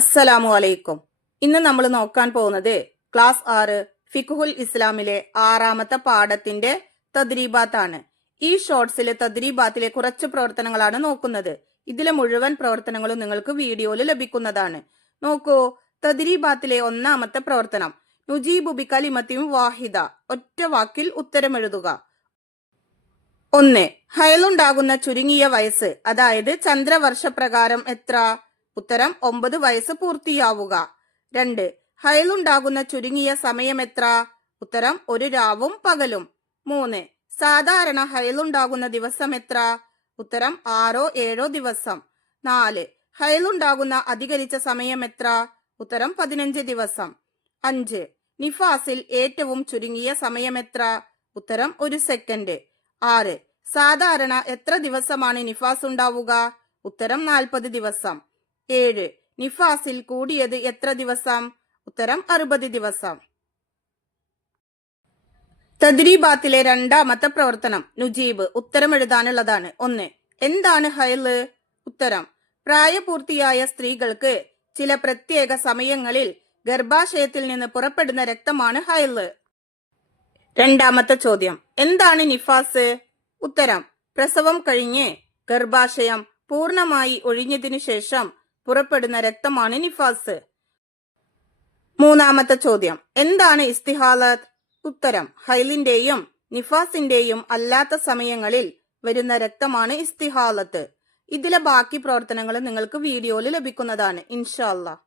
അസ്സലാമു അലൈക്കും. ഇന്ന് നമ്മൾ നോക്കാൻ പോകുന്നത് ക്ലാസ് 6 ഫിഖുൽ ഇസ്ലാമിലെ 6ാമത്തെ പാഠത്തിന്റെ തദ്രീബാത്താണ്. ഈ ഷോർട്സിലെ തദ്രീബാത്തിലെ കുറച്ച് പ്രവർത്തനങ്ങളാണ് നോക്കുന്നത്. ഇതിലെ മുഴുവൻ പ്രവർത്തനങ്ങളും നിങ്ങൾക്ക് വീഡിയോയിൽ ലഭിക്കുന്നതാണ്. നോക്കൂ, തദ്രീബാത്തിലെ 1ാമത്തെ പ്രവർത്തനം, നുജീബു ബി കലിമത്തിൻ വാഹിദ, ഒറ്റ വാക്കിൽ ഉത്തരമെഴുതുക. 1. ഹയലുണ്ടാകുന്ന ചുരുങ്ങിയ വയസ്സ്, അതായത് ചന്ദ്രവർഷപ്രകാരം എത്ര? ഉത്തരം 9 വയസ്സ് പൂർത്തിയാവുക. 2. ഹയലുണ്ടാകുന്ന ചുരുങ്ങിയ സമയം എത്ര? ഉത്തരം 1 രാവും പകലും. 3. സാധാരണ ഹയലുണ്ടാകുന്ന ദിവസം എത്ര? ഉത്തരം 6 7 ദിവസം. 4. ഹയലുണ്ടാകുന്ന അധികരിച്ച സമയം എത്ര? ഉത്തരം 15 ദിവസം. 5. നിഫാസിൽ ഏറ്റവും ചുരുങ്ങിയ സമയം എത്ര? ഉത്തരം 1 സെക്കൻഡ്. 6. സാധാരണ എത്ര ദിവസമാണ് നിഫാസ് ഉണ്ടാവുക? ഉത്തരം 40 ദിവസം. 7. നിഫാസിൽ കൂടിയത് എത്ര ദിവസം? ഉത്തരം 60 ദിവസം. തദ്രീബാത്തിലെ 2ാമത്തെ പ്രവർത്തനം, നുജീബ്, ഉത്തരം എഴുതാനുള്ളതാണ്. 1. എന്താണ് ഹൈല്? ഉത്തരം, പ്രായപൂർത്തിയായ സ്ത്രീകൾക്ക് ചില പ്രത്യേക സമയങ്ങളിൽ ഗർഭാശയത്തിൽ നിന്ന് പുറപ്പെടുന്ന രക്തമാണ് ഹൈല്. 2ാമത്തെ ചോദ്യം, എന്താണ് നിഫാസ്? ഉത്തരം, പ്രസവം കഴിഞ്ഞ് ഗർഭാശയം പൂർണ്ണമായി ഒഴിഞ്ഞതിനു ശേഷം പുറപ്പെടുന്ന രക്തമാണ് നിഫാസ്. 3ാമത്തെ ചോദ്യം, എന്താണ് ഇസ്തിഹാലത്ത്? ഉത്തരം, ഹൈലിന്റെയും നിഫാസിന്റെയും അല്ലാത്ത സമയങ്ങളിൽ വരുന്ന രക്തമാണ് ഇസ്തിഹാലത്ത്. ഇതിലെ ബാക്കി പ്രവർത്തനങ്ങൾ നിങ്ങൾക്ക് വീഡിയോയിൽ ലഭിക്കുന്നതാണ് ഇൻഷാ അല്ലാഹ്.